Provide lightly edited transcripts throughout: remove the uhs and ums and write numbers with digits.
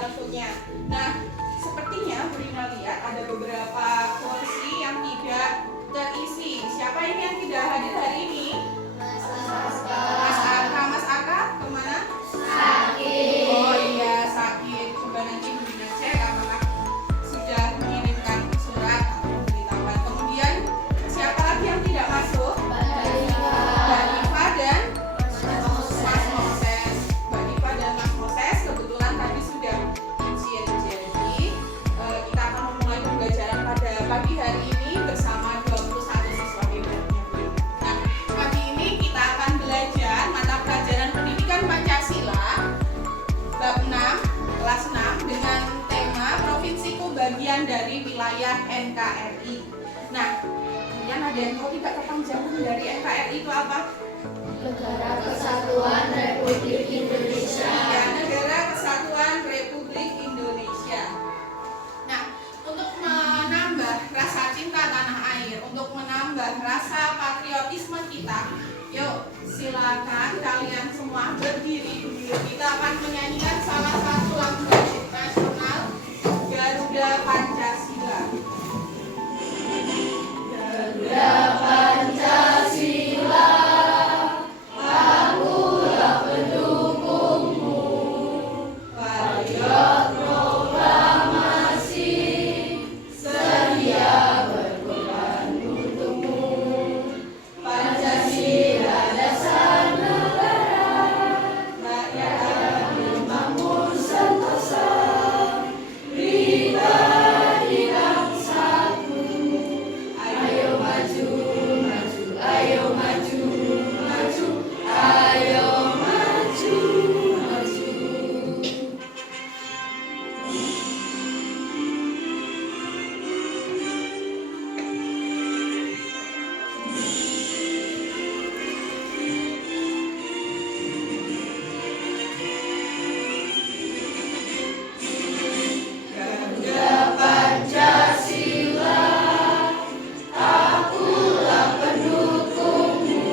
tentunya. Nah, sepertinya Brina lihat ada beberapa kursi yang tidak terisi. Siapa ini yang tidak hadir hari ini? Mas Aka. Mas Aka kemana? Sakit. Oh iya, sakit. Coba nanti Brina cek apakah sudah mengirimkan surat atau pemberitahuan. Kemudian siapa lagi yang tidak masuk? Mbak Diva dan Mas Moses. Mbak Diva dan Mas Moses kebetulan tadi sudah izin. Jadi kita akan memulai pembelajaran pada pagi hari ini bersama 21 siswa hebatnya. Nah, pagi ini kita akan belajar mata pelajaran pendidikan Pancasila bab 6, kelas 6 dengan tema Provinsiku bagian dari wilayah NKRI. Nah, kemudian ada yang tahu tidak kepanjangan dari NKRI itu apa? Negara Kesatuan Republik Indonesia. Ya, Negara Kesatuan Republik Indonesia. Nah, untuk menambah rasa cinta tanah air, untuk menambah rasa patriotisme kita, yuk silakan kalian semua berdiri dulu. Kita akan menyanyikan salah satu lagu nasional Garuda Pancasila. Garuda Pancasila, akulah pendukungmu. Patriot proklamasi, sedia berkorban untukmu. Pancasila dasar negara, rakyat membangun sentosa, pribadi bangsaku. Ayo maju, maju, ayo maju, maju, ayo maju, maju. Garuda Pancasila, akulah pendukungmu.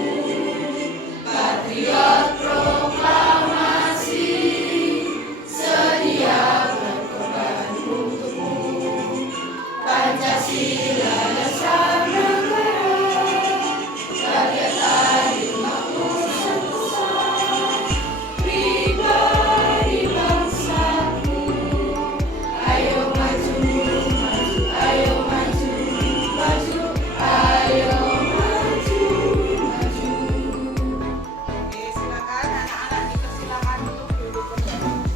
Patriot proklamasi, sedia berkorban untukmu. Pancasila dasar negara, rakyat adil makmur sentosa, pribadi bangsaku. Ayo maju, maju, ayo maju, maju, ayo maju, maju. Oke, silakan anak-anak dipersilakan untuk duduk kembali.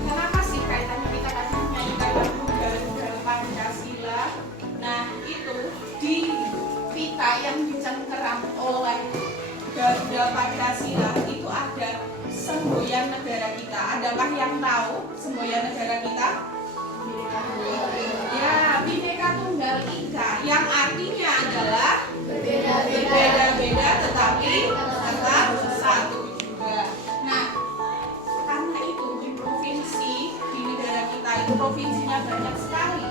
Kenapa sih kaitannya kita tadi menyanyikan lagu Garuda Pancasila? Nah, itu di pita yang dicengkeram oleh Garuda Pancasila itu ada semboyan negara kita. Adakah yang tahu semboyan negara kita? Ya, Bhinneka Tunggal Ika, yang artinya adalah berbeda-beda tetapi tetap satu juga. Nah, karena itu di provinsi di negara kita itu provinsinya banyak sekali,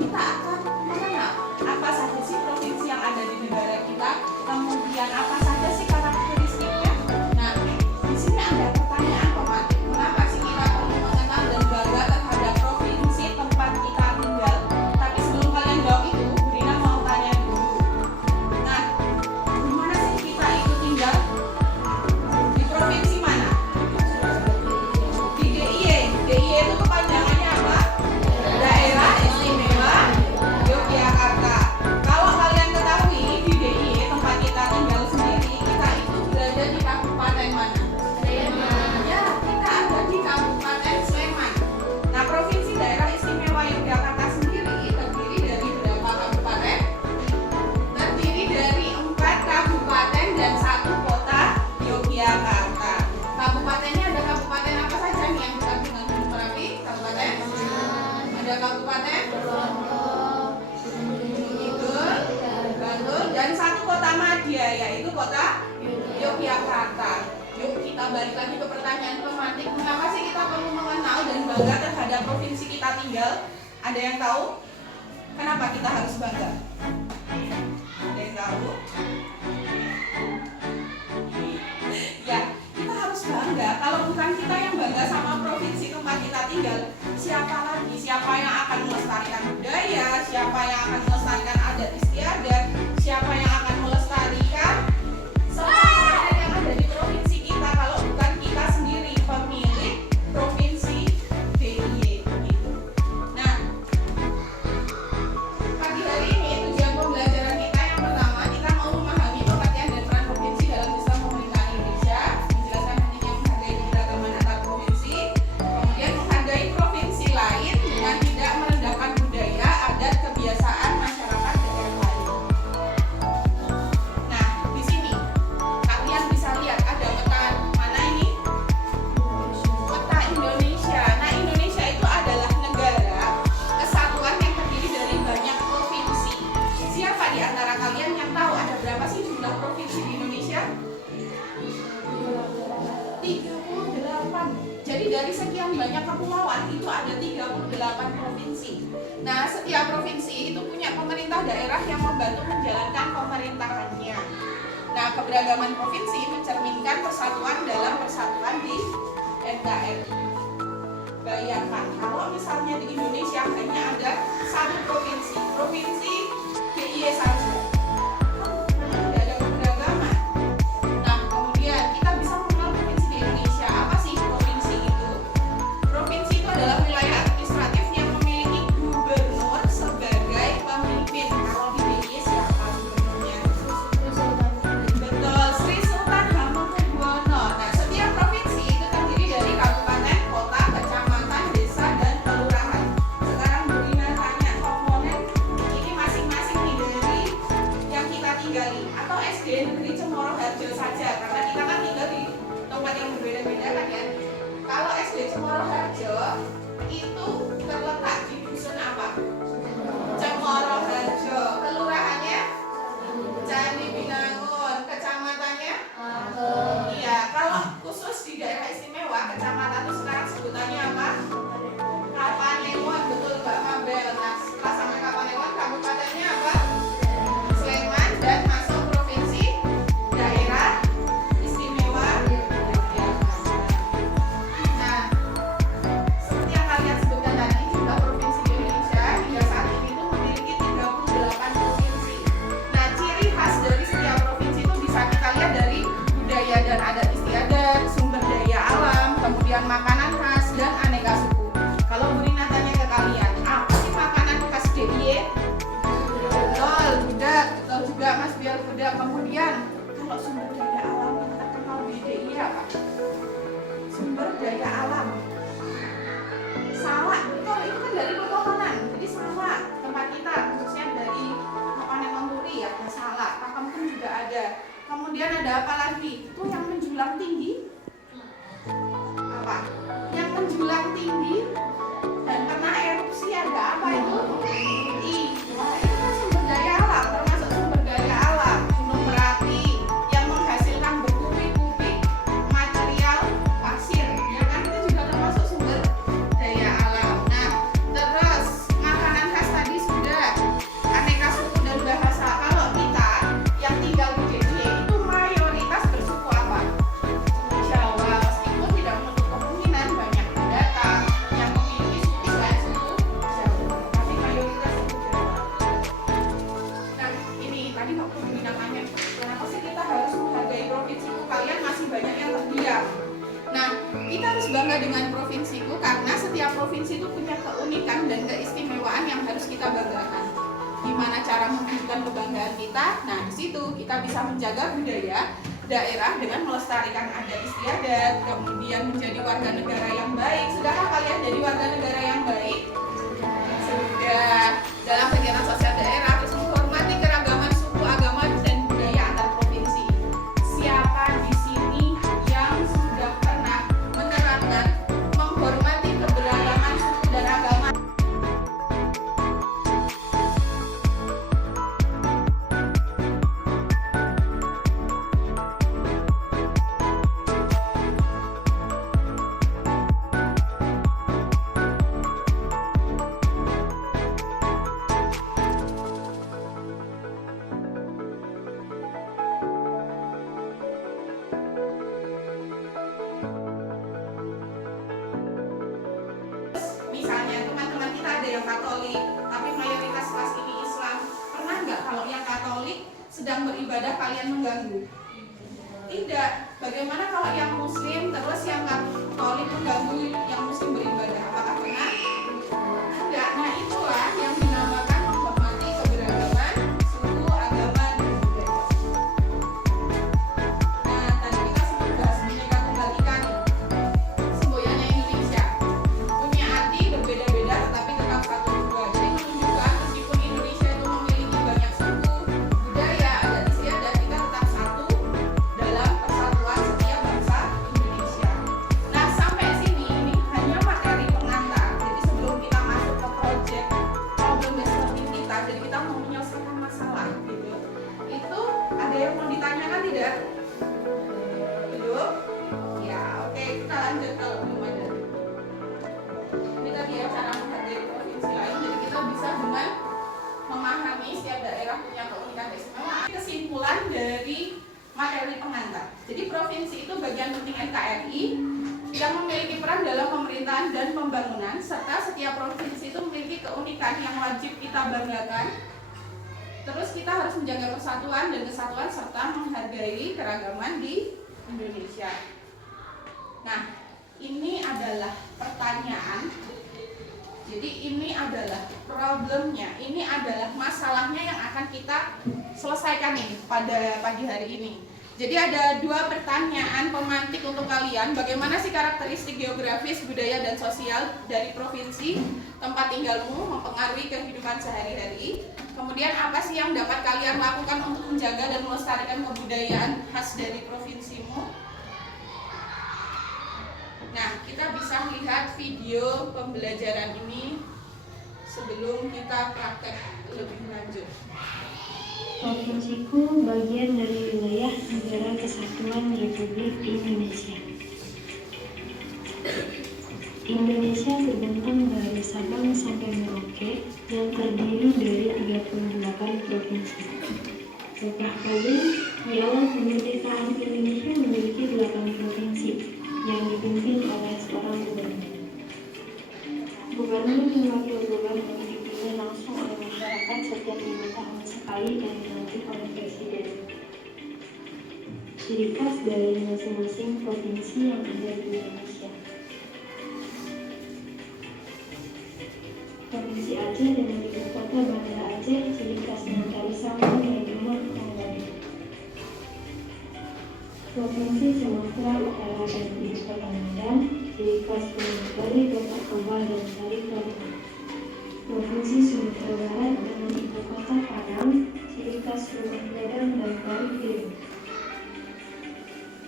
kita akan mengenal apa saja sih provinsi yang ada di negara kita, kemudian apa saja sih karakteristiknya. Nah, di sini ada pertanyaan pematik. Kenapa sih kita perlu mengenal dan bangga terhadap provinsi tempat kita tinggal? Tapi sebelum kalian jawab itu, Brina mau tanya dulu. Nah, di mana sih kita itu tinggal? Di provinsi mana? Di DIY. DIY itu kepanjangannya apa? Daerah Istimewa Yogyakarta. Kalau kalian ketahui di DIY tempat kita tinggal sendiri, kita itu berada di kabupaten mana? Sleman. Ya, kita ada di Kabupaten Sleman. Nah, provinsi daerah istimewa Yogyakarta sendiri terdiri dari berapa kabupaten? Terdiri dari 4 kabupaten dan 1 kota Yogyakarta. Kabupatennya ada kabupaten apa saja nih yang dekat dengan Gunung Merapi? Kabupaten? Ada kabupaten? Kidul, Bantul, dan 1 kota madya yaitu kota Yogyakarta. Yuk kita balik lagi ke pertanyaan pemantik. Mengapa sih kita perlu mengenal dan bangga terhadap provinsi kita tinggal? Ada yang tahu? Kenapa kita harus bangga? siapa lagi? Siapa yang akan melestarikan budaya? Siapa yang akan melestarikan adat istiadat? Siapa yang akan melestarikan semua yang ada di provinsi kita kalau bukan kita sendiri, pemilik provinsi DIY gitu. Nah, pagi hari ini tujuan pembelajaran kita yang pertama, kita mau memahami pengertian dan peran provinsi dalam sistem pemerintahan Indonesia, menjelaskan pentingnya menghargai keberagaman antar provinsi, kemudian menghargai provinsi lain dengan tidak merendahkan budaya, adat, kebiasaan masyarakat daerah lain. Nah, di sini kalian bisa lihat ada peta mana ini? Peta Indonesia. Nah, Indonesia itu adalah negara kesatuan yang terdiri dari banyak provinsi. Siapa di antara kalian yang tahu ada berapa sih jumlah provinsi di Indonesia? 38. Jadi dari sekian banyak kepulauan itu ada 38 provinsi. Nah, setiap provinsi itu punya pemerintah daerah yang membantu menjalankan pemerintahannya. Nah, keberagaman provinsi mencerminkan persatuan dalam persatuan di NKRI. Bayangkan kalau misalnya di Indonesia hanya ada satu provinsi, provinsi DIY saja. Tidak ada keberagaman. Nah, kemudian kita bisa mengenal provinsi di Indonesia. Apa sih provinsi itu? Provinsi itu adalah wilayah administratif yang memiliki gubernur sebagai pemimpin. Kalau di DIY siapa gubernurnya? Betul, Sri Sultan Hamengkubuwono. Nah, setiap provinsi itu terdiri dari kabupaten, kota, kecamatan, desa, dan kelurahan. Sekarang Bu Rina tanya komponen ini masing-masing nih dari yang kita tinggali, atau SD Negeri Cemoro Harjo saja, karena kita kan tinggal di tempat yang berbeda-beda kan ya. Kalau SD Cemoro Harjo itu terletak di dusun apa? Cemoro Harjo. Kelurahannya Candi Binangun. Kecamatannya? Iya, kalau khusus di daerah istimewa, kecamatan itu sekarang sebutannya apa? Kapanewon, betul Mbak Mabel. Nah, setelah sampai Kapanewon, kabupatennya apa? Sleman, dan masuk provinsi daerah istimewa Yogyakarta. Nah, seperti yang kalian sebutkan tadi, jumlah provinsi di Indonesia hingga saat ini itu memiliki 38 provinsi. Nah, ciri khas dari setiap provinsi itu bisa kita lihat dari budaya dan adat istiadat, sumber daya alam, kemudian makanan khas, dan aneka suku. Kalau Bu Rina tanya ke kalian, apa sih makanan khas DIY? Betul, budak. Betul juga Mas Biar, budak. Kemudian, kalau sumber daya alam yang terkenal di DIY apa? Sumber daya alam. Sawah, betul, itu kan dari pepohonan. Jadi sawah, tempat kita khususnya dari panen menturi ya, ada salak, pakem pun juga ada. Kemudian ada apa lagi? Itu yang menjulang tinggi. Apa? Yang menjulang tinggi dan pernah erupsi, ada apa itu? Iya, itu kan sumber daya alam, termasuk sumber daya alam. Gunung Merapi yang menghasilkan berkubik-kubik material pasir, ya kan, itu juga termasuk sumber daya alam. Nah, terus makanan khas tadi sudah, aneka suku dan bahasa. Kalau kita yang tinggal di DIY itu mayoritas bersuku apa? Jawa, meskipun tidak menutup kemungkinan banyak pendatang yang memiliki suku selain suku Jawa, tapi mayoritas suku Jawa. Nah, ini tadi waktu Bina tanya, kenapa sih kita harus menghargai provinsiku? Kalian masih banyak yang terdiam. Nah, kita harus bangga dengan provinsiku karena setiap provinsi itu punya keunikan dan keistimewaan yang harus kita banggakan. Gimana cara menunjukkan kebanggaan kita? Nah, di situ kita bisa menjaga budaya daerah dengan melestarikan adat istiadat, kemudian menjadi warga negara yang baik. Sudahkah kalian jadi warga negara yang baik? Sudah. Dalam kegiatan sosial daerah terus menghormati keragaman suku, agama, dan budaya antar provinsi. Siapa di sini yang sudah pernah menerapkan menghormati keberagaman suku dan agama? yang Katolik, tapi mayoritas kelas ini Islam. Pernah nggak kalau yang Katolik sedang beribadah kalian mengganggu? Tidak. Bagaimana kalau yang Muslim terus yang Katolik mengganggu yang Muslim beribadah? Apakah pernah? Enggak. Nah, itulah yang dinamakan menghormati keberagaman suku, agama, dan budaya. Nah, tadi kita sempat bahas Bhinneka Tunggal Ika nih. Semboyannya Indonesia punya arti berbeda-beda tetapi tetap satu juga. Jadi menunjukkan meskipun Indonesia itu memiliki banyak suku, budaya, adat istiadat, kita tetap satu dalam persatuan setiap bangsa Indonesia. Nah, sampai sini ini hanya materi pengantar. Jadi sebelum kita masuk ke project problem based learning kita, jadi kita mau menyelesaikan masalah gitu. Itu ada yang mau ditanyakan tidak? Belum? Ya, oke, kita lanjut kalau belum ada. Ini tadi ya cara menghargai provinsi lain, jadi kita bisa dengan memahami setiap daerah punya keunikan istimewa. Kesimpulan dari materi pengantar. Jadi provinsi itu bagian penting NKRI yang memiliki peran dalam pemerintahan dan pembangunan, serta setiap provinsi itu memiliki keunikan yang wajib kita banggakan. Terus kita harus menjaga persatuan dan kesatuan serta menghargai keragaman di Indonesia. Nah, ini adalah pertanyaan. Jadi ini adalah problemnya, ini adalah masalahnya yang akan kita selesaikan nih pada pagi hari ini. Jadi ada dua pertanyaan pemantik untuk kalian. Bagaimana sih karakteristik geografis, budaya, dan sosial dari provinsi tempat tinggalmu mempengaruhi kehidupan sehari-hari? Kemudian apa sih yang dapat kalian lakukan untuk menjaga dan melestarikan kebudayaan khas dari provinsimu? Nah, kita bisa lihat video pembelajaran ini sebelum kita praktek lebih lanjut. Provinsiku bagian dari wilayah Negara Kesatuan Republik Indonesia. Indonesia terbentang dari Sabang sampai Merauke yang terdiri dari 38 provinsi. Setelah Kabul, di awal kemerdekaan Indonesia memiliki 8 provinsi yang dipimpin oleh seorang gubernur. Gubernur dan wakil gubernur dipilih langsung oleh masyarakat setiap 5 tahun sekali dan dilantik oleh presiden. Ciri khas dari masing-masing provinsi yang ada di Indonesia. Provinsi Aceh dengan ibu kota Banda Aceh, ciri khasnya tari sambal dan rumah Konggali. Provinsi Sumatera Utara dan ibu kota Medan, ciri khas dari Batak Kawal dan tari Tolong. Provinsi Sumatera Barat dengan ibu kota Padang, ciri khas rumah Medan dan tari Piring.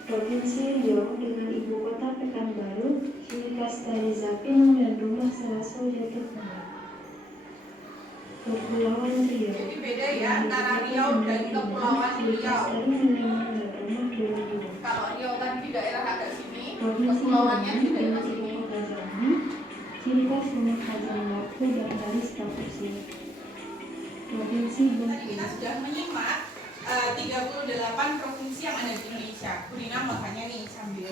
Provinsi Riau dengan ibu kota Pekanbaru, ciri khas tari Zapin dan rumah Seraso Jatuh Kembang. Kepulauan Riau. Jadi beda ya antara Riau dan Kepulauan Riau. Kalau Riau tadi di daerah agak sini, kepulauannya di daerah sini. Ciri khas rumah kajian waktu dan dari Stafusi. Provinsi Tadi Bengkulu. kita sudah menyimak 38 provinsi yang ada di Indonesia. Kurina makanya nih sambil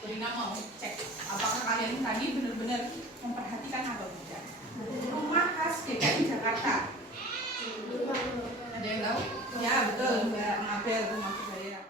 Kurina mau cek apakah kalian tadi benar-benar memperhatikan atau tidak. Rumah khas DKI Jakarta. Ada yang tahu? Ya betul, Mbak Mabel, rumah budaya.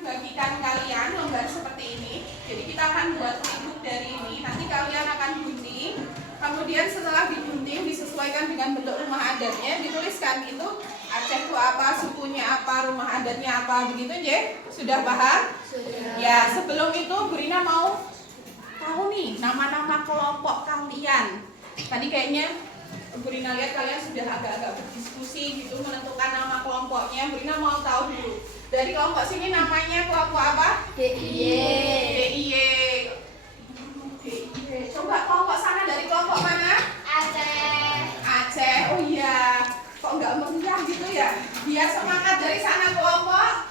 bagikan kalian lembar seperti ini. Jadi kita akan buat flipbook dari ini. Nanti kalian akan gunting. Kemudian setelah digunting disesuaikan dengan bentuk rumah adatnya, dituliskan itu Aceh itu apa, sukunya apa, rumah adatnya apa, begitu J? Sudah paham? Sudah. Ya, sebelum itu Bu Rina mau tahu nih nama-nama kelompok kalian. Tadi kayaknya Bu Rina lihat kalian sudah agak-agak berdiskusi gitu menentukan nama kelompoknya. Bu Rina mau tahu dulu. Dari kelompok sini namanya kelompok apa? DIY. Coba kelompok sana dari kelompok mana? Aceh. Oh iya. Kok nggak meriah gitu ya? Biar semangat dari sana kelompok.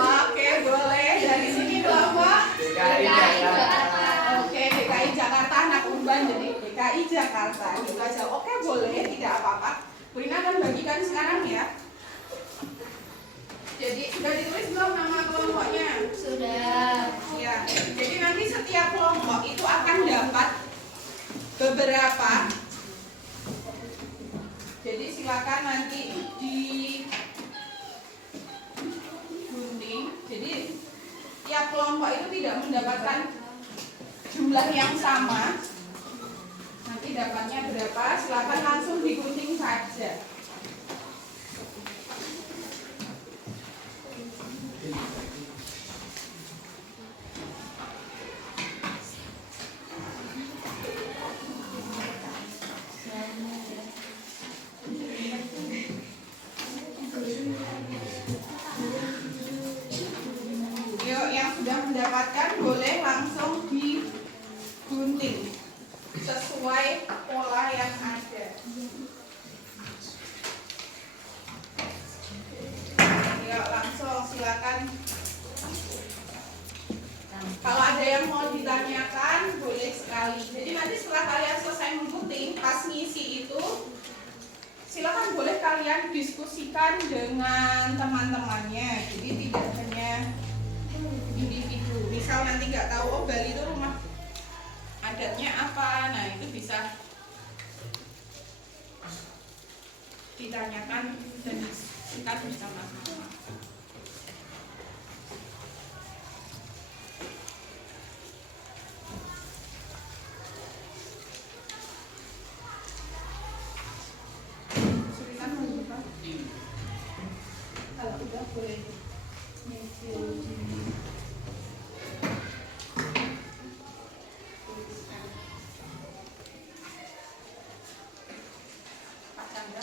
Oke, boleh. Dari sini kelompok DKI Jakarta. Oke, DKI Jakarta anak Urban, jadi DKI Jakarta gitu aja. Oke, boleh, tidak apa-apa. Bu Rina akan bagikan sekarang ya. Jadi sudah ditulis belum nama kelompoknya? Sudah. Ya. Jadi nanti setiap kelompok itu akan dapat beberapa. Jadi silakan nanti di gunting. Jadi tiap kelompok itu tidak mendapatkan jumlah yang sama. Nanti dapatnya berapa? Silakan langsung digunting saja. Yuk, yang sudah mendapatkan boleh langsung digunting sesuai pola yang ada. Yuk, langsung silakan. Kalau ada yang mau ditanyakan boleh sekali. Jadi nanti setelah kalian selesai menggunting, pas ngisi itu silakan boleh kalian diskusikan dengan teman-temannya. Jadi tidak hanya individu. Misal nanti nggak tahu, oh Bali itu rumah adatnya apa, nah itu bisa ditanyakan dan kita bersama-sama. Silakan membuka. Kalau udah boleh. Pak Chandra,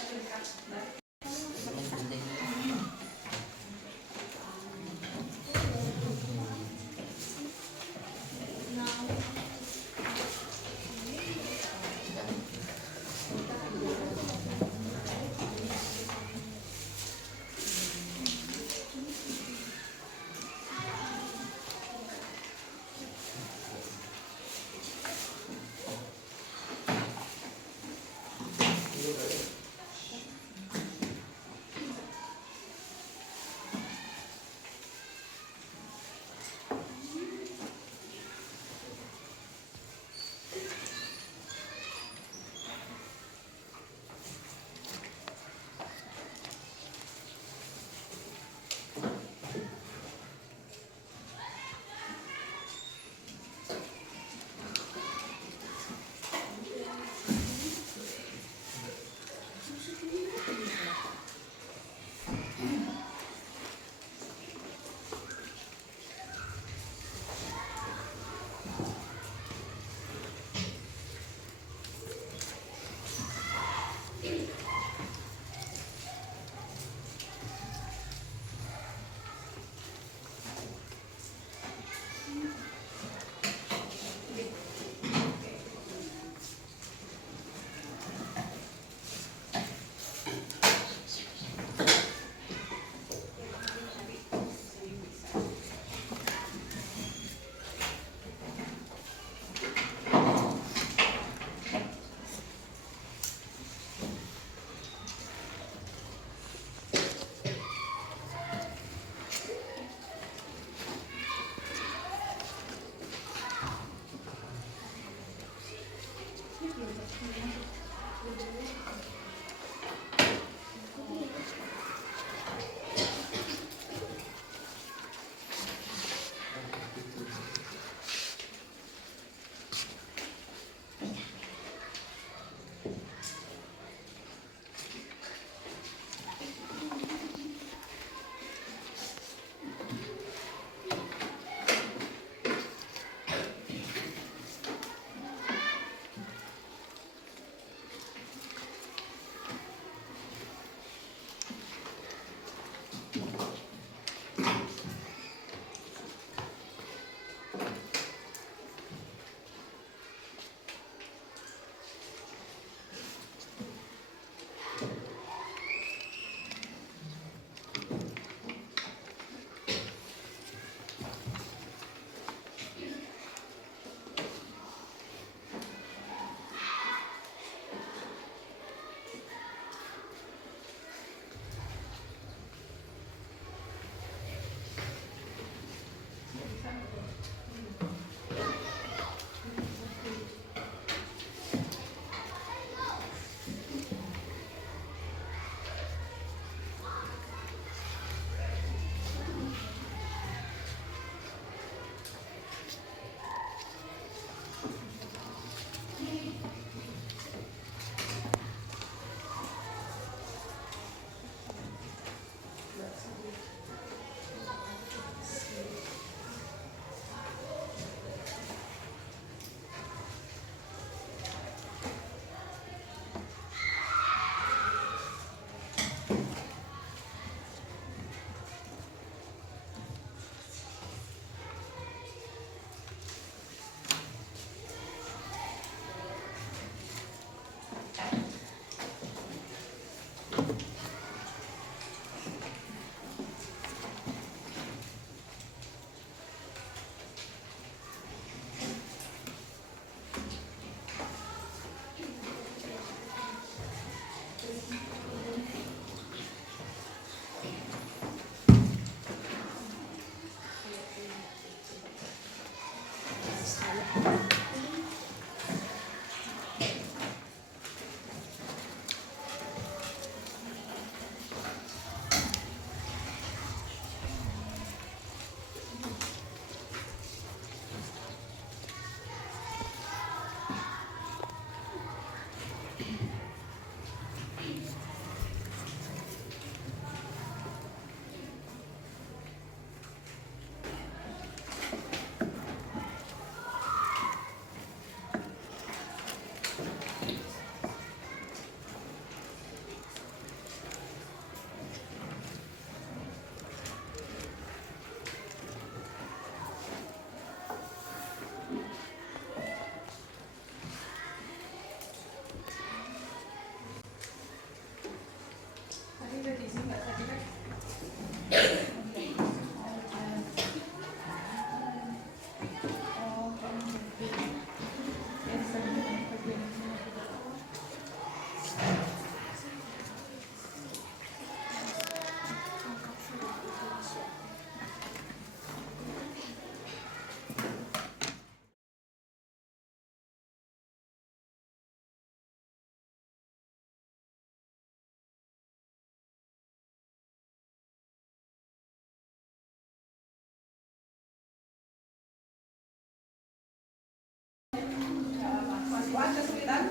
Ada kesulitan?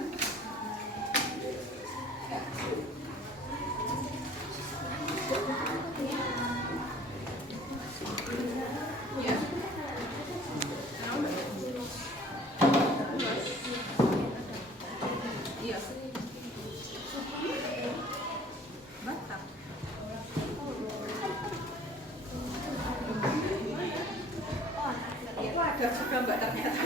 Ya. Iya. Batak. Itu ada juga Mbak ternyata.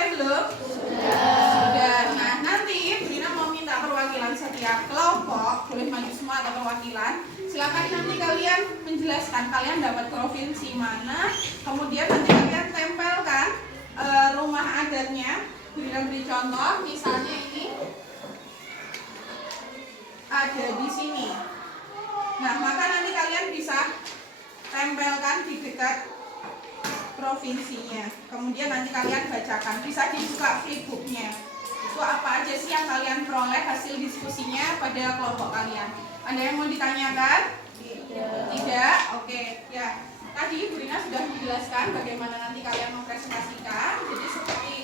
selesai belum? Sudah. Nah, nanti Brina mau minta perwakilan setiap kelompok, boleh maju semua atau perwakilan. Silakan nanti kalian menjelaskan kalian dapat provinsi mana, kemudian nanti kalian tempelkan rumah adatnya. Brina beri contoh, misalnya ini ada di sini. Nah, maka nanti kalian bisa tempelkan di dekat provinsinya. Kemudian nanti kalian bacakan, bisa dibuka flipbooknya. Itu apa aja sih yang kalian peroleh hasil diskusinya pada kelompok kalian? Ada yang mau ditanyakan? Tidak? Oke. Ya, tadi Bu Rina sudah menjelaskan bagaimana nanti kalian mempresentasikan. Jadi seperti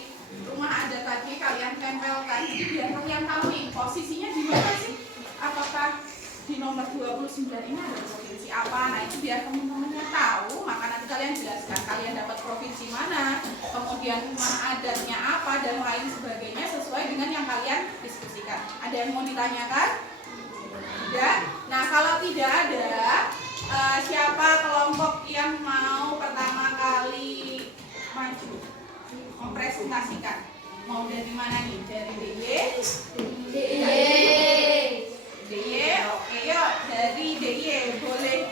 rumah adat tadi kalian tempelkan. Jadi biar kalian tahu nih posisinya di mana sih? Apakah di nomor 29 ini ada provinsi apa? Nah, itu biar teman-temannya tahu, maka nanti kalian jelaskan kalian dapat provinsi mana, kemudian rumah adatnya apa, dan lain sebagainya sesuai dengan yang kalian diskusikan. Ada yang mau ditanyakan? Tidak? Nah, kalau tidak ada, siapa kelompok yang mau pertama kali maju mempresentasikan? Mau dari mana nih? Dari DY? DY, oke yuk, dari DY boleh.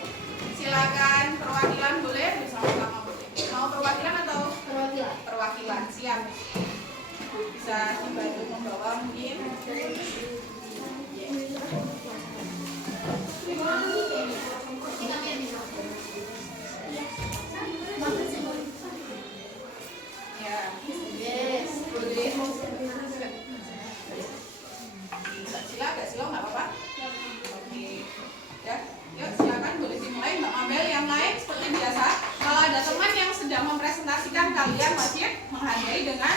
Silakan perwakilan boleh, bersama-sama boleh. Mau perwakilan atau? Perwakilan, siap. Bisa dibantu membawa mungkin. Ya, boleh. Sila, agak sila nggak apa-apa. Oke, ya, yuk silakan boleh dimulai Mbak Mabel. Yang lain seperti biasa, kalau ada teman yang sedang mempresentasikan, kalian wajib menghargai dengan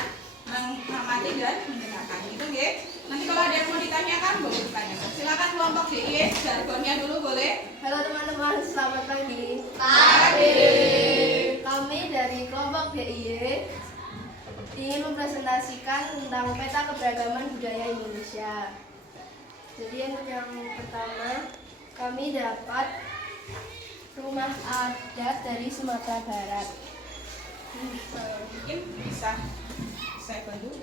mengamati dan mendengarkan. Gitu, nggih. Nanti kalau ada yang mau ditanyakan, boleh ditanyakan. Silakan kelompok DIY, jargonnya dulu boleh. Halo teman-teman, selamat pagi. Kami dari kelompok DIY ingin mempresentasikan tentang peta keberagaman budaya Indonesia. Jadi yang pertama, kami dapat rumah adat dari Sumatera Barat. Mungkin bisa saya bantu.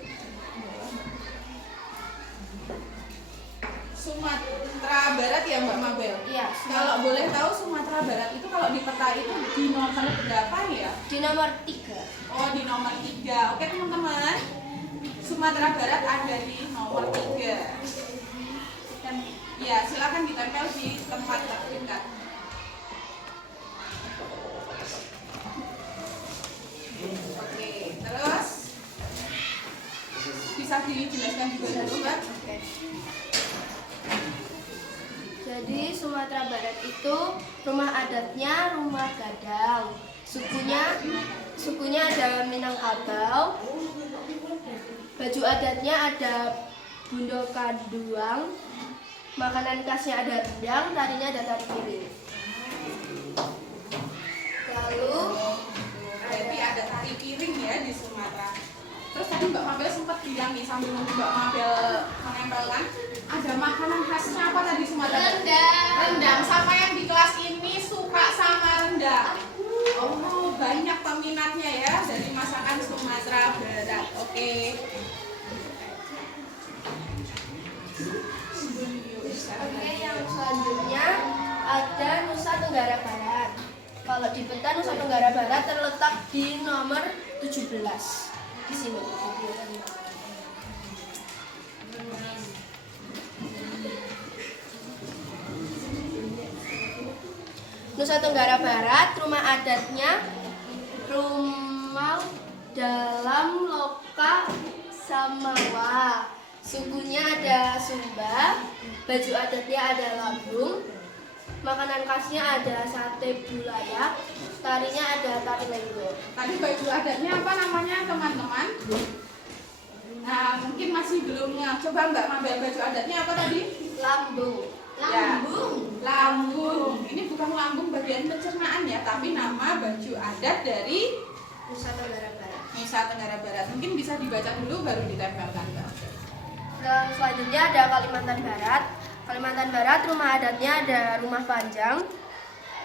Sumatera Barat ya Mbak Mabel? Iya. Kalau boleh tahu Sumatera Barat itu kalau di peta itu di nomor berapa ya? Di nomor 3. Oh, di nomor 3. Oke teman-teman, Sumatera Barat ada di nomor 3. Dan ya silakan ditempel di tempat terdekat. Oke, terus bisa dijelaskan juga dulu Mbak? Oke. Jadi Sumatera Barat itu rumah adatnya rumah Gadang. Sukunya ada Minangkabau. Baju adatnya ada Bundo Kanduang. Makanan khasnya ada rendang, tarinya ada tari piring. Lalu Berarti ada tari piring ya di Sumatera. Terus tadi Mbak Mabel sempat bilang nih sambil nunggu Mbak Mabel menempelkan, ada makanan khasnya apa tadi Sumatera? Rendang. Sama yang di kelas ini suka sama rendang. Oh, banyak peminatnya ya dari masakan Sumatera Barat. Oke. Oke, yang selanjutnya ada Nusa Tenggara Barat. Kalau di peta Nusa Tenggara Barat terletak di nomor 17. Di sini. Nusa Tenggara Barat, rumah adatnya rumah dalam loka Samawa. Sukunya ada Sumba, baju adatnya ada lambung, makanan khasnya ada sate bulayak, tarinya ada tari lenggo. Tadi baju adatnya apa namanya teman-teman? Nah, mungkin masih belum ngeh. Coba Mbak Mabel, baju adatnya apa tadi? Lambung. Lambung. Ini bukan lambung bagian pencernaan ya, tapi nama baju adat dari Nusa Tenggara Barat. Nusa Tenggara Barat. Mungkin bisa dibaca dulu baru ditempelkan, Mbak. Dan selanjutnya ada Kalimantan Barat. Kalimantan Barat rumah adatnya ada rumah panjang.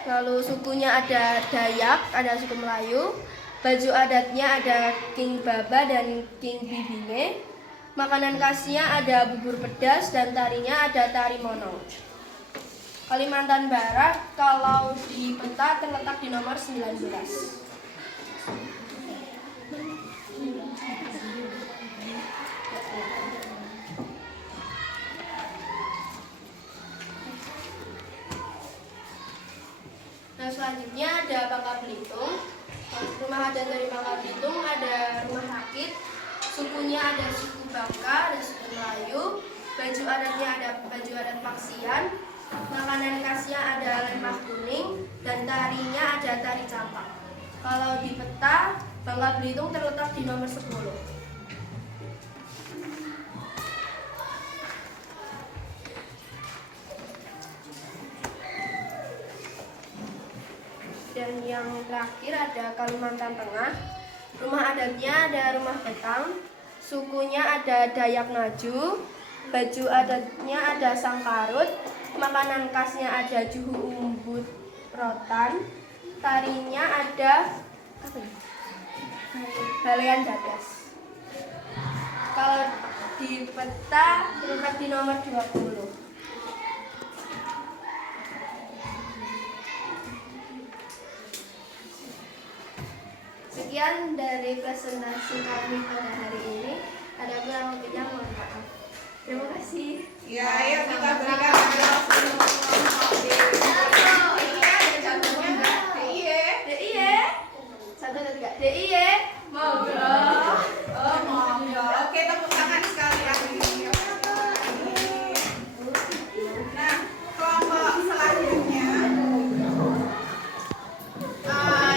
Lalu sukunya ada Dayak, ada suku Melayu. Baju adatnya ada King Baba dan King Bibinge. Makanan khasnya ada bubur pedas dan tarinya ada tari monong. Kalimantan Barat kalau di peta terletak di nomor 19. Nah, selanjutnya ada Bangka Belitung. Rumah adat dari Bangka Belitung ada rumah rakit. Sukunya ada suku Bangka, ada suku Melayu. Baju adatnya ada baju adat Paksian. Makanan khasnya ada lemah kuning dan tarinya ada tari campak. Kalau di peta, Bangka Belitung terletak di nomor 10. Dan yang terakhir ada Kalimantan Tengah. Rumah adatnya ada rumah Betang. Sukunya ada Dayak Ngaju. Baju adatnya ada Sangkarut. Makanan khasnya ada juhu umbut rotan. Tarinya ada Balean Dadas. Kalau di peta terletak di nomor 20. Sekian dari presentasi kami pada hari ini. Ada kurang lebihnya mohon maaf. Terima kasih. Ya, ayo kita berikan aplaus untuk kelompok D. Ini ada contohnya nggak? DIY. 1, 2, 3. DIY. Monggo. Oh, monggo. Oke, tepuk tangan sekalian. Nah, kelompok selanjutnya.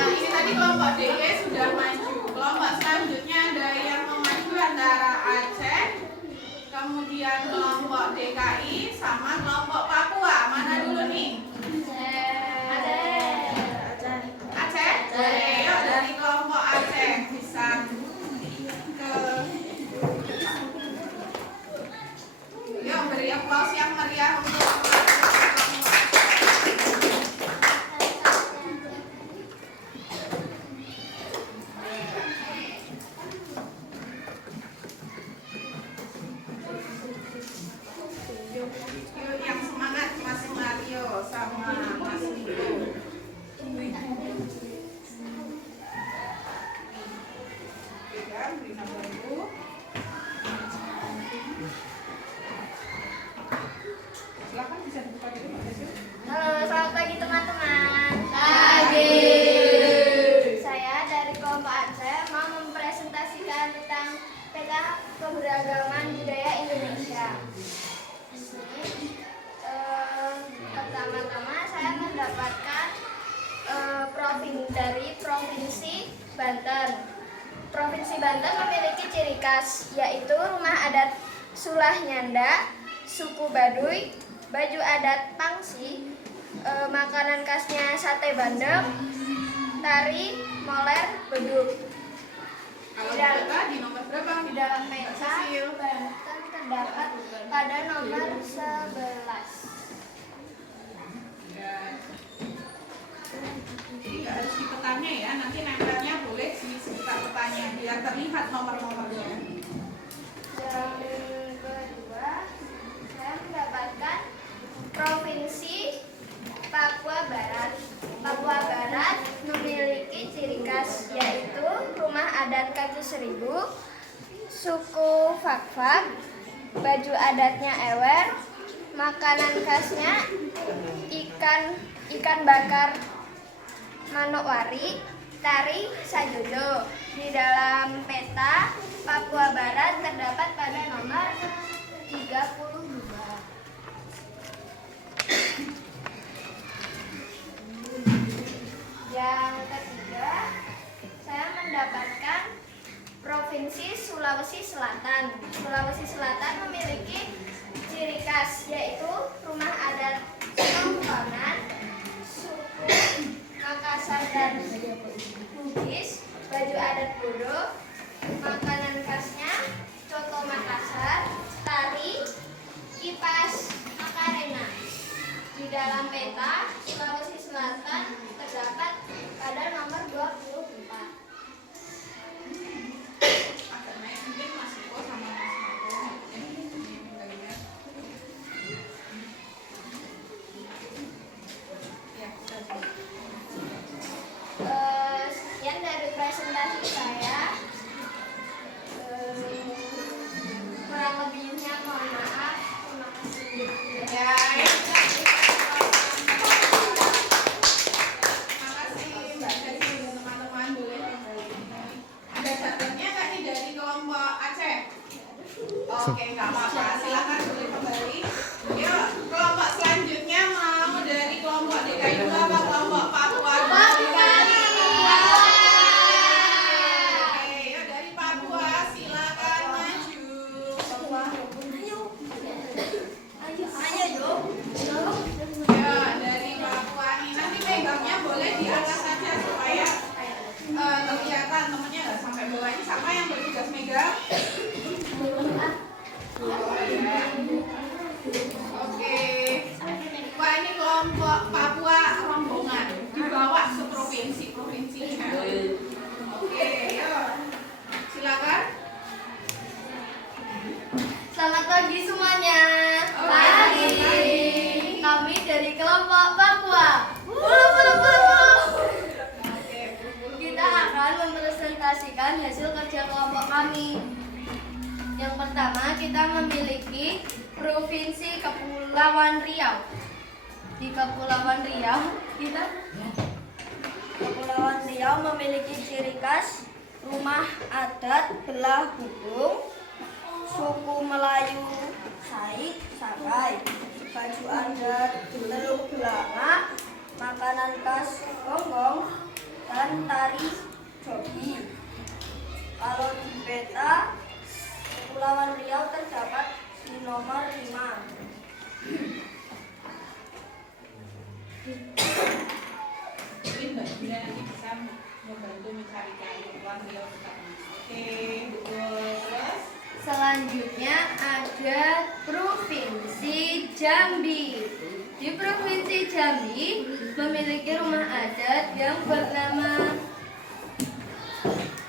Ini tadi kelompok DE sudah maju. Kelompok selanjutnya ada yang mau maju antara Aceh, kemudian kelompok DKI sama kelompok Papua. Mana dulu nih? Aceh? Boleh, yuk dari kelompok Aceh bisa ke. Yuk beri aplaus yang meriah untuk kelompok Aceh. Yuk yang semangat Mas Mario sama Mas Niko. Pegang, beri nomor dulu. Silakan bisa dibuka dulu Mbak Desyul. Halo, selamat pagi teman-teman. Pagi. Saya dari kelompok Aceh mau mempresentasikan tentang peta keberagaman budaya Indonesia. Di sini, pertama-tama saya mendapatkan dari Provinsi Banten. Provinsi Banten memiliki ciri khas, yaitu rumah adat Sulah Nyanda, suku Baduy, baju adat Pangsi, makanan khasnya sate bandeng, tari, moler, beduk. Kalau di peta di nomor berapa? Di dalam peta, Cecil. Banten terdapat pada nomor 11. Ya. Jadi nggak harus di petanya ya, nanti nempelnya boleh di sekitar petanya biar terlihat nomor-nomornya. Yang kedua, saya mendapatkan Provinsi Papua Barat. Papua Barat memiliki ciri khas, yaitu rumah adat kaki seribu, suku Fakfak, baju adatnya Ewer, makanan khasnya ikan bakar Manokwari, tari Sajojo. Di dalam peta, Papua Barat terdapat pada nomor 32. Yang ketiga, saya mendapatkan Provinsi Sulawesi Selatan. Sulawesi Selatan memiliki ciri khas, yaitu rumah adat Tongkonan, suku Makassar dan Bugis, baju adat Bodo, makanan khasnya coto Makassar, tari, kipas Makarena. Di dalam peta, Sulawesi Selatan terdapat pada nomor 24. Oke, nggak apa-apa. Silakan boleh kembali. Yuk, kelompok selanjutnya mau dari kelompok DKI 2 apa kelompok Papua? Oke, yuk dari Papua silakan maju. Ya, dari Papua nih. Nanti pegangnya boleh di atas saja supaya kelihatan temennya nggak sampai bawah. Ini sama yang bertugas megang. Oke. Wah, ini kelompok Papua rombongan dibawa provinsinya. Oke, yuk. Silakan. Selamat pagi semuanya. Pagi. Kami dari kelompok Papua. Kita akan mempresentasikan hasil kerja kelompok kami. Yang pertama, kita memiliki Provinsi Kepulauan Riau. Di Kepulauan Riau memiliki ciri khas rumah adat belah hubung, suku Melayu Sakai, baju adat Teluk Belanga, makanan khas gonggong, dan tari jogi. Kalau di peta, Kepulauan Riau terdapat di nomor 5. Mungkin Mbak Gina nanti bisa membantu mencari-cari Kepulauan Riau tetap. Oke, betul. Terus? Selanjutnya ada Provinsi Jambi. Di Provinsi Jambi memiliki rumah adat yang bernama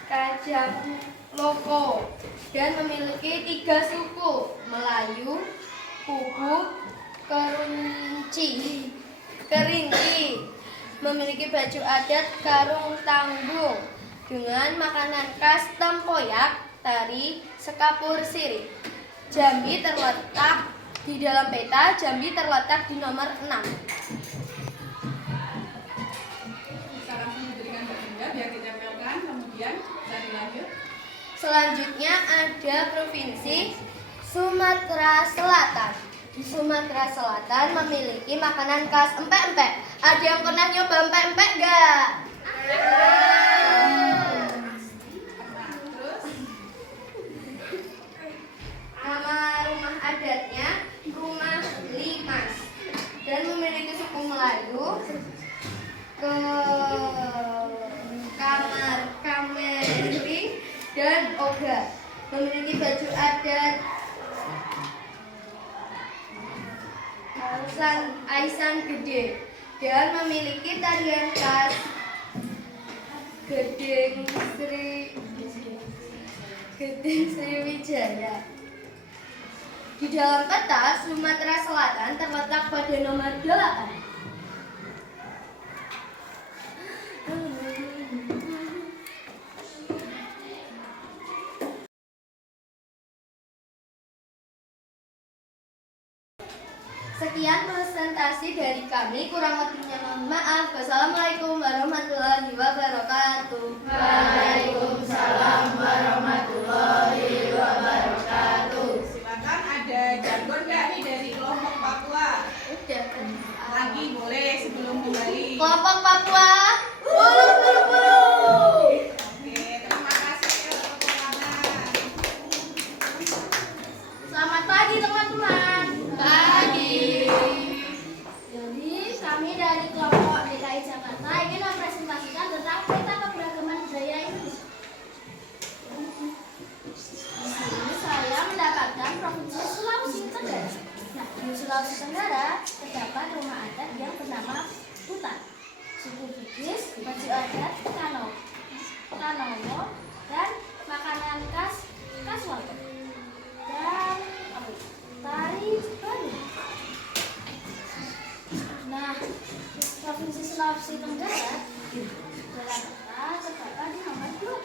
Kajang Loko dan memiliki 3 suku, Melayu, Kubu, Kerinci. Memiliki baju adat Karung Tanggung dengan makanan khas tempoyak, tari, sekapur sirih. Jambi terletak di dalam peta, Jambi terletak di nomor 6. Bisa langsung diberikan Mbak Gina biar ditempelkan, kemudian bisa dilanjut. Selanjutnya ada Provinsi Sumatera Selatan. Di Sumatera Selatan memiliki makanan khas empek-empek. Ada yang pernah nyoba empek-empek nggak? Terus? Nama rumah adatnya Rumah Limas dan memiliki suku Melayu, Kameri, dan Oga. Memiliki baju adat Aisan Gede dan memiliki tarian khas Gedeng Sriwijaya. Di dalam peta, Sumatera Selatan terletak pada nomor 8. Sekian presentasi dari kami, kurang lebihnya mohon maaf. Wassalamualaikum warahmatullahi wabarakatuh. Waalaikumsalam warahmatullahi wabarakatuh. Silakan, ada jargon nggak nih dari kelompok Papua? Udah. Lagi boleh sebelum kembali. Kelompok Papua. Bulu. Oke, terima kasih ya tepuk tangan. Selamat pagi teman-teman. Pagi. Jadi kami dari kelompok DKI Jakarta ingin mempresentasikan tentang peta keberagaman budaya Indonesia. Di sini saya mendapatkan Provinsi Sulawesi Tenggara. Nah, di Sulawesi Tenggara terdapat rumah adat yang bernama Hutan, suku Bugis, baju adat Kanomo, dan makanan khas Kasual, dan tari Bali. Nah, Provinsi Sulawesi Tenggara dalam peta terdapat di nomor 2.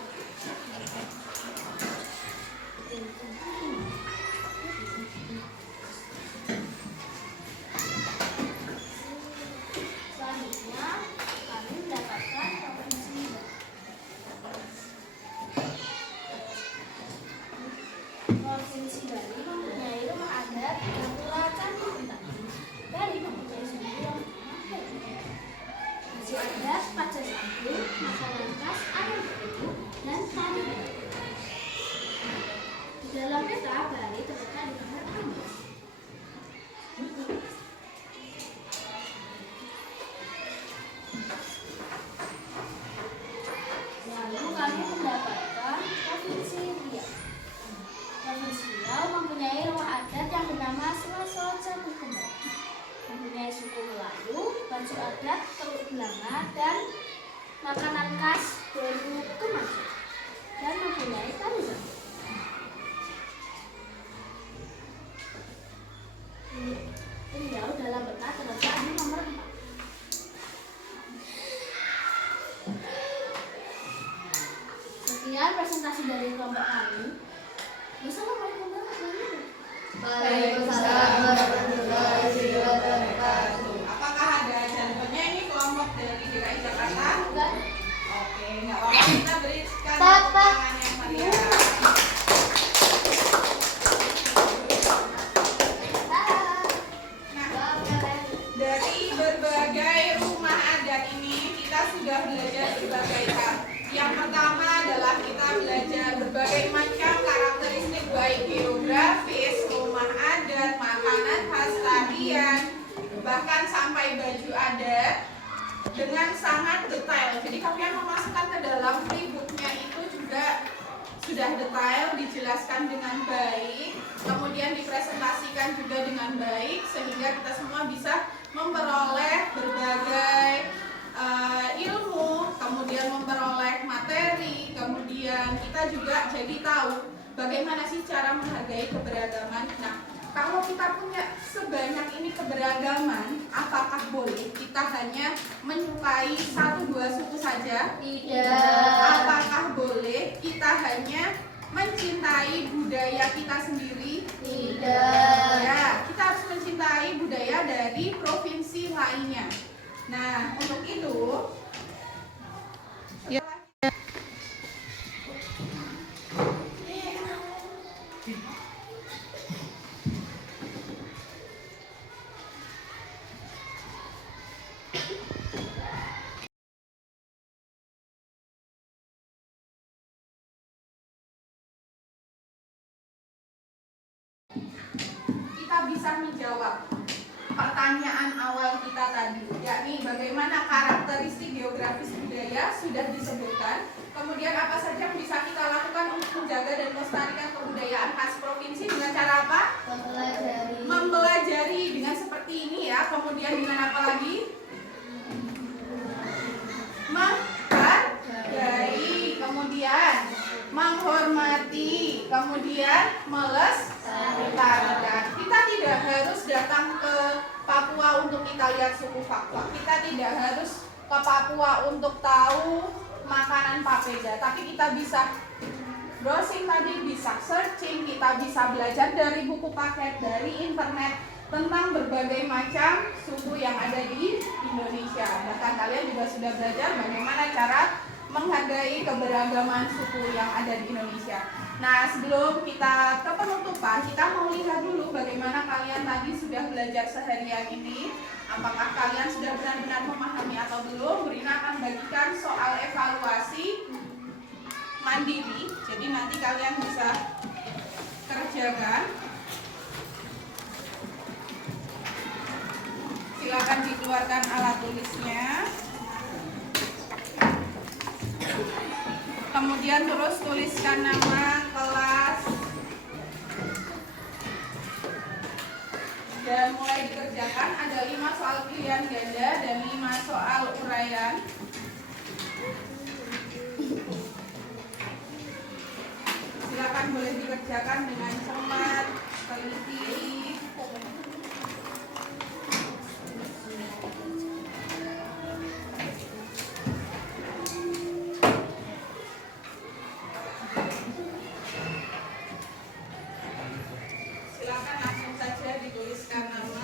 Selanjutnya, kami mendapatkan Provinsi bernama Selaso Jamu Kembar. Mempunyai suku Melayu, baju adat, teluk belanga, dan makanan khas Belu Kemaja. Dan mempunyai tarian. Beliau dalam peta terletak di nomor 4. Sekian presentasi dari kelompok kami. Wassalamualaikum warahmatullahi wabarakatuh. Waalaikumsalam warahmatullahi wabarakatuh. Apakah ada contohnya ini kelompok dari DKI Jakarta? Enggak. Oke, nggak apa-apa, kita berikan Papa. tepuk tangan yang meriah. Nah, dari berbagai rumah adat ini kita sudah belajar berbagai hal. Yang pertama adalah kita belajar berbagai macam karakteristik baik geografis, rumah adat, makanan khas, tarian, bahkan sampai baju adat dengan sangat detail. Jadi kalian memasukkan ke dalam flipbooknya itu juga sudah detail, dijelaskan dengan baik, kemudian dipresentasikan juga dengan baik, sehingga kita semua bisa memperoleh berbagai ilmu, kemudian memperoleh materi, kemudian kita juga jadi tahu bagaimana sih cara menghargai keberagaman. Nah, kalau kita punya sebanyak ini keberagaman, apakah boleh kita hanya menyukai 1-2 suku saja? Tidak. Apakah boleh kita hanya mencintai budaya kita sendiri? Tidak. Ya, kita harus mencintai budaya dari provinsi lainnya. Nah, untuk itu kita bisa menjawab pertanyaan awal kita tadi, yakni bagaimana karakteristik geografis budaya sudah disebutkan. Kemudian apa saja yang bisa kita lakukan untuk menjaga dan melestarikan kebudayaan khas provinsi dengan cara apa? Mempelajari dengan seperti ini ya. Kemudian dengan apa lagi? Menghargai, kemudian menghormati, kemudian melestarikan. Kita tidak harus datang ke Papua untuk kita lihat suku Papua. Kita tidak harus ke Papua untuk tahu makanan papeda, tapi kita bisa browsing tadi, bisa searching, kita bisa belajar dari buku paket, dari internet tentang berbagai macam suku yang ada di Indonesia. Bahkan kalian juga sudah belajar bagaimana cara menghargai keberagaman suku yang ada di Indonesia. Nah, sebelum kita ke penutupan, kita mau lihat dulu bagaimana kalian tadi sudah belajar seharian ini. Apakah kalian sudah benar-benar memahami atau belum? Rina akan bagikan soal evaluasi mandiri. Jadi nanti kalian bisa kerjakan. Silakan dikeluarkan alat tulisnya. Kemudian terus tuliskan nama, kelas, dan mulai dikerjakan. Ada 5 soal pilihan ganda dan 5 soal uraian. Silakan boleh dikerjakan dengan cermat, teliti. Silakan langsung saja dituliskan nama.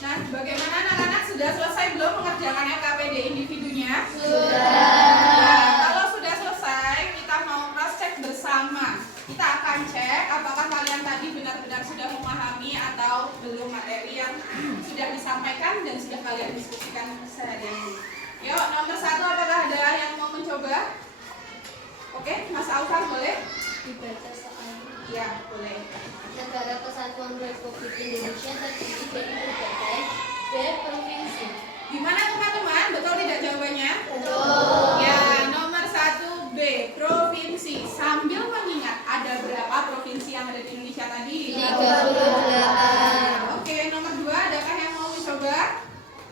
Nah, bagaimana anak-anak, sudah selesai belum mengerjakan LKPD individunya? Sudah. Nah, kalau sudah selesai, kita mau Oke, Mas Alfan boleh? Dibaca sekali. Iya, boleh. Negara Kesatuan Republik Indonesia terdiri dari berbagai provinsi. Gimana teman-teman? Betul tidak jawabannya? Betul. Ya, nomor 1 B, provinsi. Sambil mengingat ada berapa provinsi yang ada di Indonesia tadi? 38. Oke, nomor 2, adakah yang mau mencoba?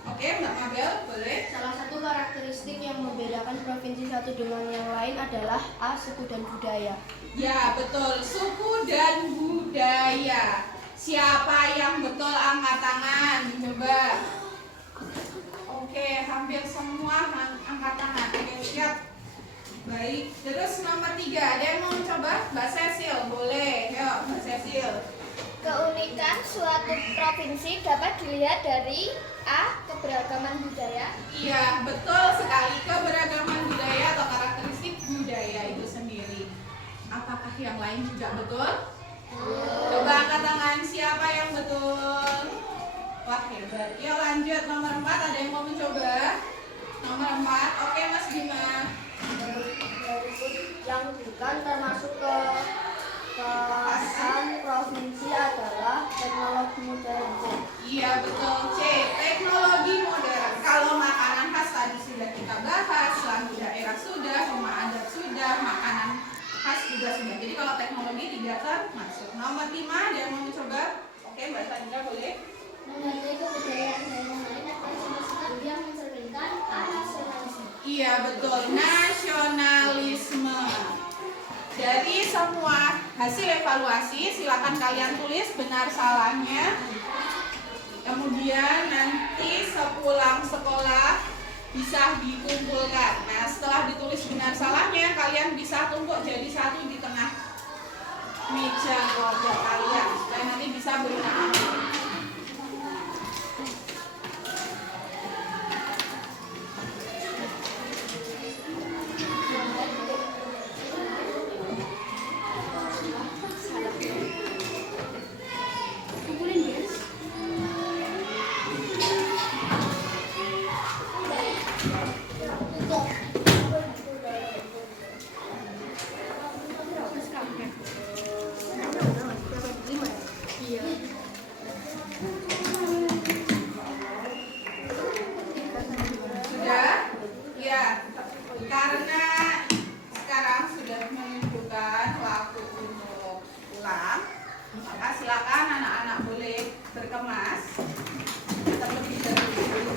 Oke, Mbak Mabel, boleh? Salah satu karakteristik yang membedakan provinsi satu dengan yang lain adalah A. Suku dan budaya. Ya, betul. Suku dan budaya. Siapa yang betul angkat tangan? Coba. Oke, hampir semua angkat tangan. Oke, siap. Baik. Terus nomor 3, ada yang mau mencoba? Mbak Cecil, boleh. Yuk, Mbak Cecil. Keunikan suatu provinsi dapat dilihat dari A. Keberagaman budaya. Iya, betul sekali. Keberagaman budaya atau karakteristik budaya itu sendiri. Apakah yang lain juga betul? Coba angkat tangan, siapa yang betul? Wah, hebat. Yuk lanjut, nomor 4, ada yang mau mencoba? Nomor 4, oke Mas Bima. Yang bukan termasuk ke provinsi adalah teknologi modern. Iya, betul. C, teknologi modern. Kalau makanan khas tadi sudah kita bahas, lagu daerah sudah, rumah adat sudah, makanan khas juga sudah. Jadi kalau teknologi tidak termasuk. Nomor 5, ada yang mau mencoba? Oke, Mbak Sandra boleh. Menghargai kebudayaan daerah lain akan sama yang mencerminkan nasionalisme. Iya, betul. Nasionalisme. Dari semua hasil evaluasi, silakan kalian tulis benar salahnya. Kemudian nanti sepulang sekolah bisa dikumpulkan. Nah, setelah ditulis benar salahnya, kalian bisa tumpuk jadi satu di tengah meja keluarga kalian supaya nanti bisa berenang. Sudah? Ya, karena sekarang sudah menunjukkan waktu untuk pulang, maka silakan anak-anak boleh berkemas terlebih dahulu.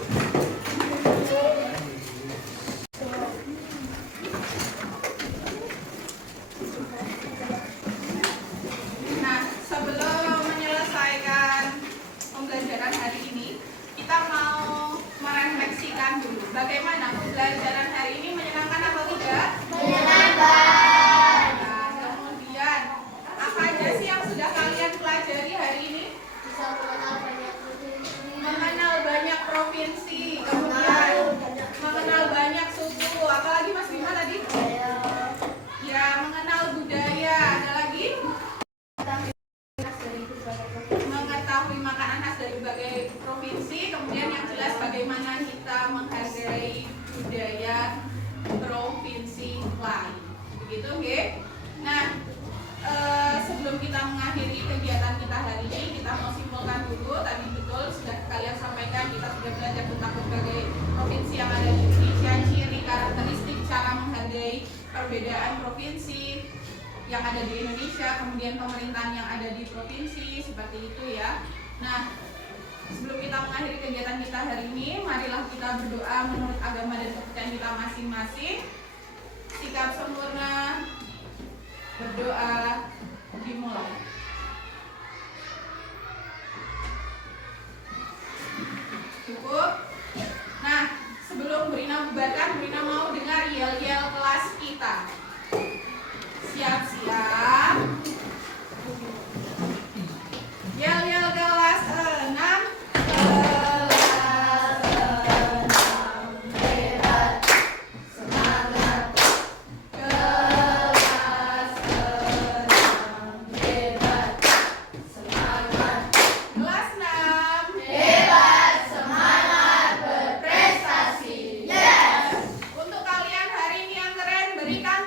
Nah, sebelum menyelesaikan pembelajaran hari ini, kita mau merefleksikan dulu. Bagaimana pembelajaran hari ini, menyenangkan atau tidak? Menyenangkan. Nah, kemudian apa aja sih yang sudah kalian pelajari hari ini? Bisa mengenal banyak provinsi. Mengenal banyak provinsi, kemudian mengenal banyak suku. Apalagi Mas Bima tadi? Ya, mengenal budaya. Ada lagi? Mengetahui makanan khas dari berbagai provinsi. Kemudian yang jelas bagaimana kita menghargai budaya provinsi lain. Begitu, nggih? Nah, sebelum kita mengakhiri kegiatan kita hari ini, kita mau simpulkan dulu. Tadi betul sudah kalian sampaikan, kita sudah belajar tentang berbagai provinsi yang ada di Indonesia, ciri karakteristik cara menghargai perbedaan provinsi yang ada di Indonesia, kemudian pemerintahan yang ada di provinsi, seperti itu ya. Nah, sebelum kita mengakhiri kegiatan kita hari ini, marilah kita berdoa menurut agama dan kepercayaan kita masing-masing. Sikap sempurna berdoa dimulai. Cukup? Nah, sebelum Brina bubarkan, Brina mau dengar yel-yel kelas kita. Siap-siap. Yel-yel kelas 6. Untuk kalian hari ini yang keren, berikan